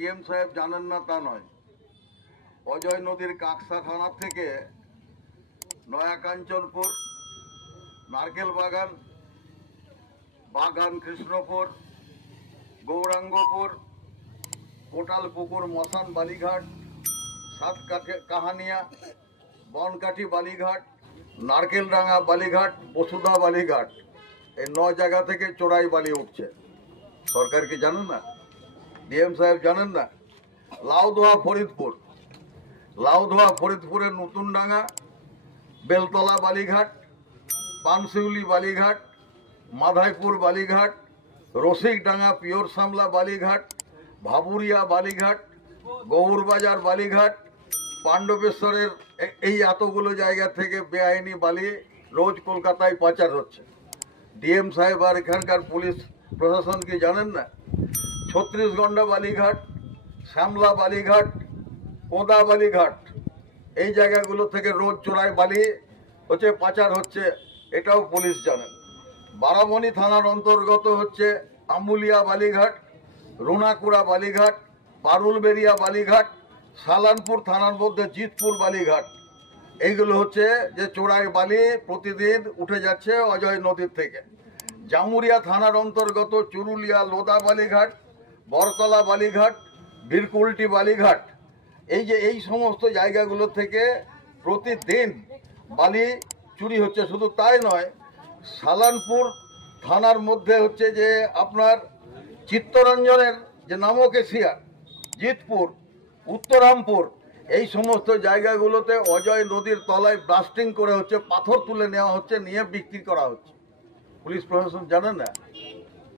DM সাহেব জানেন না তা নয়। অজয় নদীর কাকসা থানা থেকে নয়া কাঞ্চনপুর, নারকেল বাগান, বাগান কৃষ্ণপুর, গৌরাঙ্গপুর, কোটালপুকুর মশান বালিঘাট, সাত কাহানিয়া, বনকাঠি বালিঘাট, নারকেলডাঙ্গা বালিঘাট, বসুধা বালিঘাট, এই 9 জায়গা থেকে চোরাই বালি উঠছে। সরকার কি জানেন না? ডিএম সাহেব জানেন না? লাউদোয়া ফরিদপুরের নতুনডাঙ্গা, বেলতলা বালিঘাট, পানশিউলি বালিঘাট, মাধাইপুর বালিঘাট, রসিকডাঙ্গা পিওর সামলা বালিঘাট, ভাবুরিয়া বালিঘাট, গৌরবাজার বালিঘাট, পাণ্ডবেশ্বরের এই এতগুলো জায়গা থেকে বেআইনি বালি রোজ কলকাতায় পাচার হচ্ছে। ডিএম সাহেব আর এখানকার পুলিশ প্রশাসন কি জানেন না? 36গন্ডা বালিঘাট, শ্যামলা বালিঘাট, কোদা বালিঘাট, এই জায়গাগুলো থেকে রোজ চোরাই বালি হচ্ছে, পাচার হচ্ছে, এটাও পুলিশ জানেন। বারামণি থানার অন্তর্গত হচ্ছে আমুলিয়া বালিঘাট, রুনাকুড়া বালিঘাট, পারুলবেরিয়া বালিঘাট, সালানপুর থানার মধ্যে জিতপুর বালিঘাট, এইগুলো হচ্ছে যে চোরাই বালি প্রতিদিন উঠে যাচ্ছে অজয় নদীর থেকে। জামুরিয়া থানার অন্তর্গত চুরুলিয়া লোদা বালিঘাট, বরকলা বালিঘাট, বীরকুলটি বালিঘাট, এই সমস্ত জায়গাগুলো থেকে প্রতিদিন বালি চুরি হচ্ছে। শুধু তাই নয়, সালানপুর থানার মধ্যে হচ্ছে যে আপনার চিত্তরঞ্জনের যে নামক এশিয়া, জিতপুর, উত্তরামপুর, এই সমস্ত জায়গাগুলোতে অজয় নদীর তলায় ব্লাস্টিং করে হচ্ছে, পাথর তুলে নেওয়া হচ্ছে, নিয়ে বিক্রি করা হচ্ছে। পুলিশ প্রশাসন জানে না?